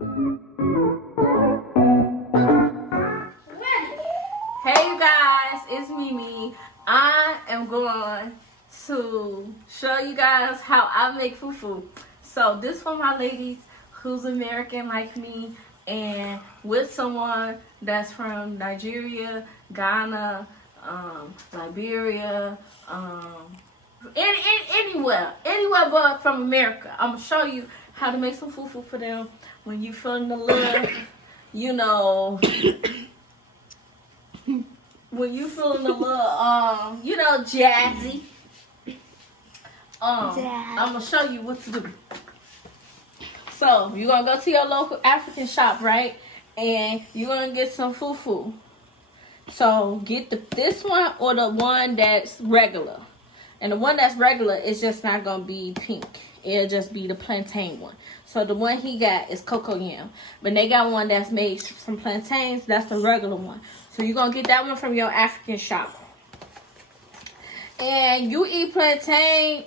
Hey you guys, it's Mimi. I am going to show you guys how I make fufu. So this for my ladies who's American like me and with someone that's from Nigeria, Ghana, Liberia, anywhere but from America. I'm gonna show you how to make some fufu for them when you feeling the love, you know. When you feeling a little, jazzy, I'm gonna show you what to do. So you're gonna go to your local African shop, right? And you're gonna get some fufu. So get this one or the one that's regular. And the one that's regular is just not gonna be pink. It'll just be the plantain one. So the one he got is coco yam. But they got one that's made from plantains. That's the regular one. So you're going to get that one from your African shop. And you eat plantains.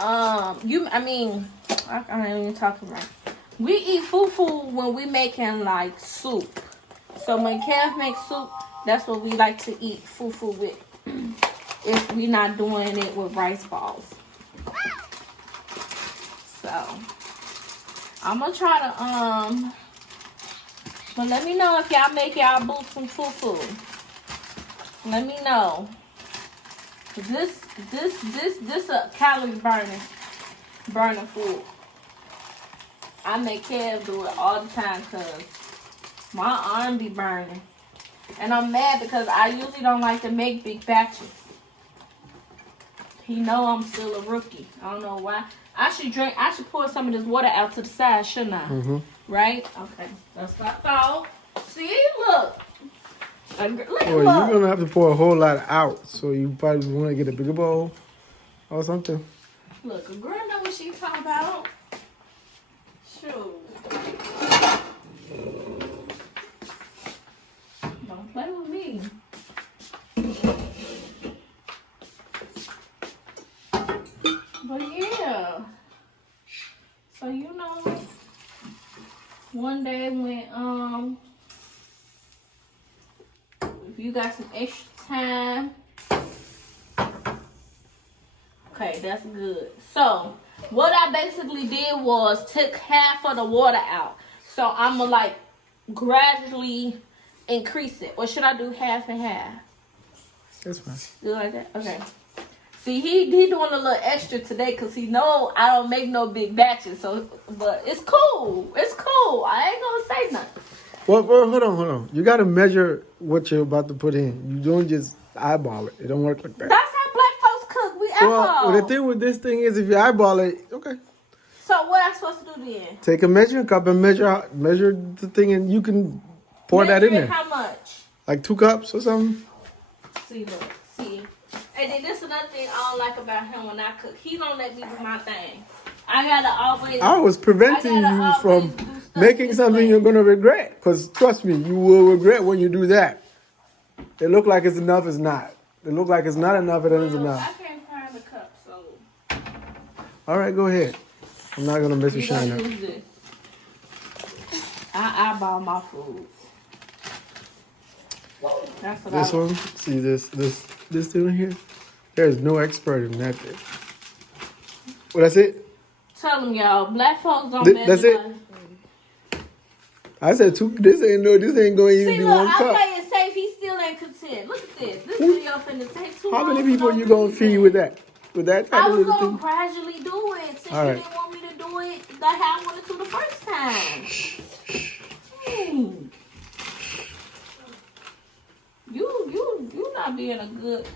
I ain't even talking right. We eat fufu when we making like soup. So when Kev makes soup, that's what we like to eat fufu with. If we not doing it with rice balls. So I'm gonna try to but let me know if y'all make y'all boo some fufu. Let me know. This a calorie burning food. I make Kev do it all the time because my arm be burning. And I'm mad because I usually don't like to make big batches. He know I'm still a rookie. I don't know why. I should pour some of this water out to the side, shouldn't I? Mm-hmm. Right? Okay. That's what I thought. See? Look. You're going to have to pour a whole lot out. So you probably want to get a bigger bowl or something. Look, a girl know what she's talking about. Shoot. Don't play with me. But yeah. So one day when if you got some extra time, okay, that's good. So what I basically did was took half of the water out. So I'm gonna like gradually increase it. Or should I do half and half? That's fine. Do like that? Okay. See, he doing a little extra today because he know I don't make no big batches. So, but it's cool. It's cool. I ain't gonna say nothing. Well, hold on. You got to measure what you're about to put in. You don't just eyeball it. It don't work like that. That's how black folks cook. We eyeball. Well, the thing with this thing is if you eyeball it, okay. So what I supposed to do then? Take a measuring cup and measure the thing, and you can pour that in there. How much? Like 2 cups or something. See. And then this is another thing I don't like about him when I cook. He don't let me do my thing. I was preventing you from making something you're going to regret. Because trust me, you will regret when you do that. It look like it's enough, it's not. It look like it's not enough, it is enough. I can't find the cup, so. All right, go ahead. I'm not going to mess with shine up. I eyeball my food. That's what this one, see this thing here? There's no expert in that thing. Well, that's it? Tell them, y'all. Black folks don't measure. That's it? I said 2. This ain't going to even be 1 cup. I play it safe. He still ain't content. Look at this. This video finna take 2 How many people you going to feed with that? With that type I of was little going thing? to gradually do it. Since all you right. didn't want me to do it like how I wanted to the first time. You not being a good.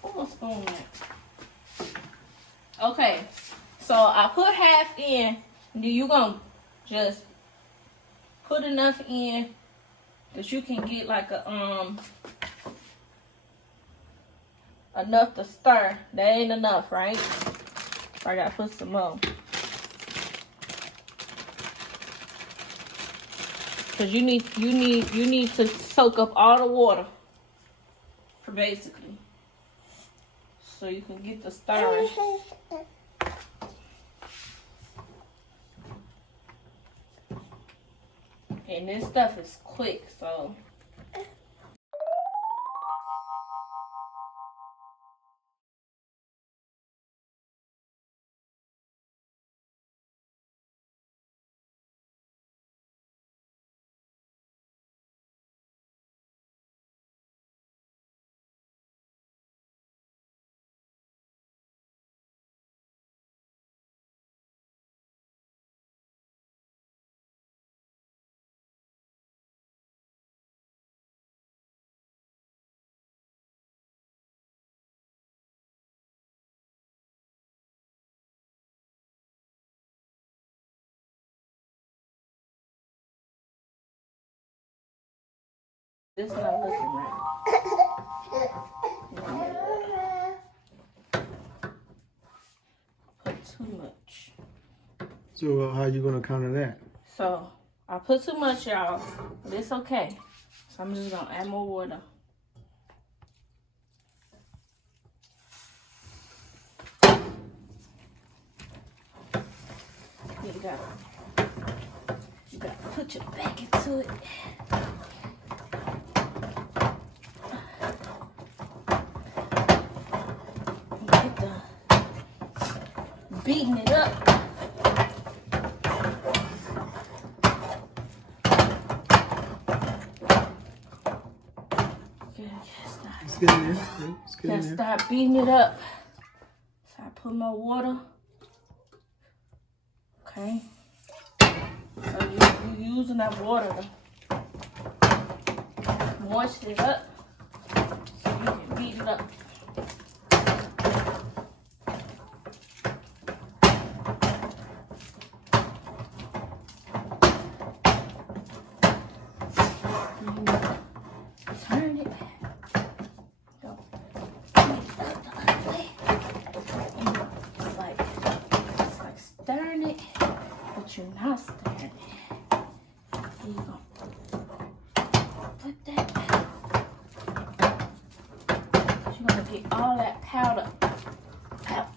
What's going on? Okay, so I put half in. Then you gonna just put enough in that you can get like a enough to stir. That ain't enough, right? I gotta put some more. Cause you need to soak up all the water, basically, so you can get the stirring. And this stuff is quick, so. This is not looking right. Put too much. So how you gonna counter that? So I put too much, y'all, but it's okay. So I'm just gonna add more water. You gotta put your back into it. Get the beating it up. Let's get in there. Let's get in Just there. start beating it up. So I put my water. Okay. So you using that water to moisten it up so you can beat it up. Turn it. Go. It's like stirring it, but you're not stirring it. Here you go. Put that. You're gonna get all that powder out.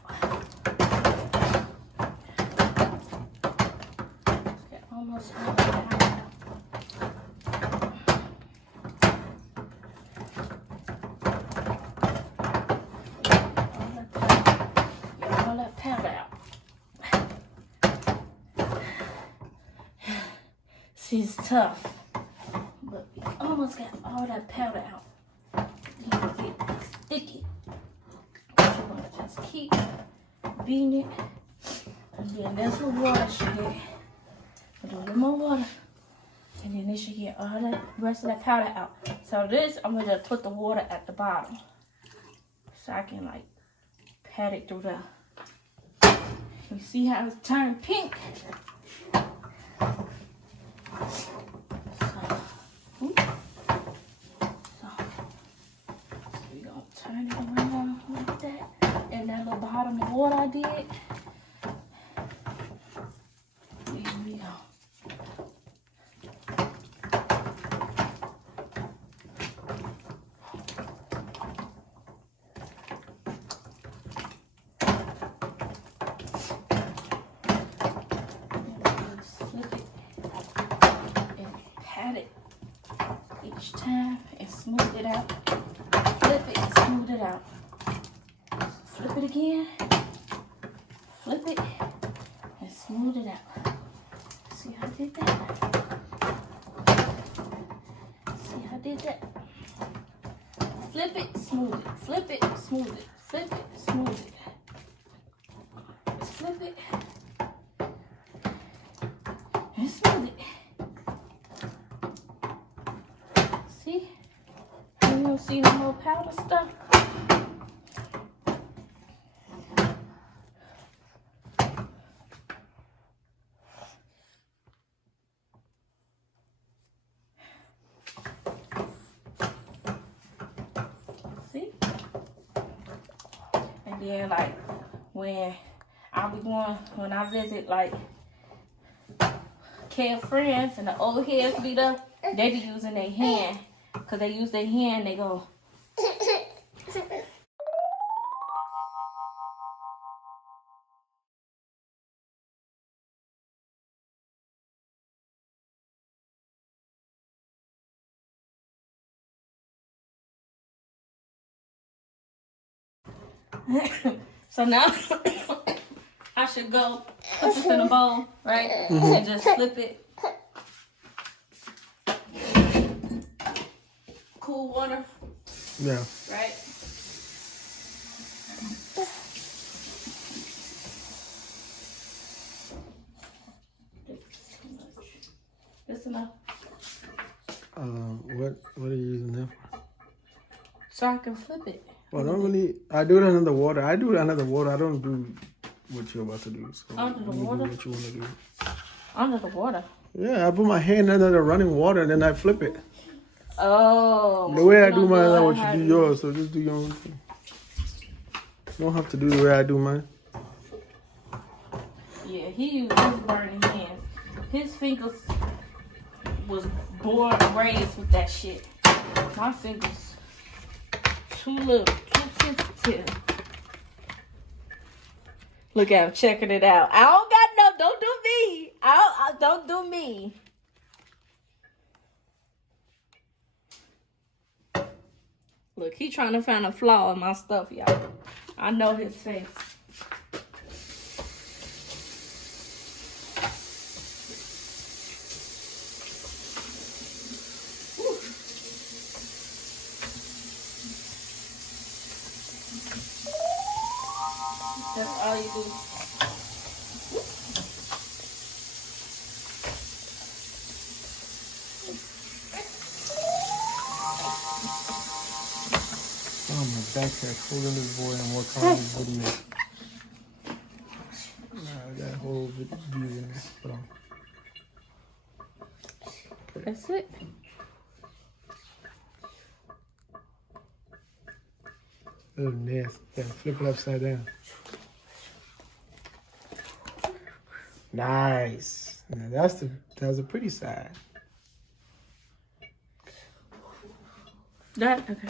Get almost all that powder out. All that powder out. See, it's tough, but we almost got all that powder out. You can get sticky. But you're gonna just keep beating it, and then that's what water should get. A little more water, and then it should get all the rest of that powder out. So this, I'm gonna just put the water at the bottom, so I can like pat it through the. You see how it's turned pink? Turn it around like that. And that little bottom of water I did. There we go. Flip it and pat it each time and smooth it out. Flip it and smooth it out. Flip it again. Flip it and smooth it out. See how I did that? See how I did that? Flip it, smooth it. Flip it, smooth it. Flip it, smooth it. Flip it and smooth it. See? You don't see no more powder stuff? See? And then like when I visit like care friends and the old heads be there, they be using their hand. Cause they use their hand, they go So now I should go put this in a bowl, right? And just flip it. Cool water, Yeah. right? This enough. What are you using that for? So I can flip it. Well, normally I do it under the water. I do it under the water. I don't do what you're about to do. So Under the you do water? what you want to do. Under the water. Yeah, I put my hand under the running water and then I flip it. Oh. The way I you do don't mine is it not what how you do yours. So just do your own thing. You don't have to do the way I do mine. Yeah, he used his burning hand. His fingers was born and raised with that shit. My fingers too little, too sensitive. Look at him checking it out. I don't got no. Don't do me. I don't do me. Look, he trying to find a flaw in my stuff, y'all. I know his face. That's all you do. Oh, my backpack holding this boy and working on this video. I got a whole video in there. Hold on. That's it. Oh, nasty. Yeah, flip it upside down. Nice. Now that's a pretty side. That okay.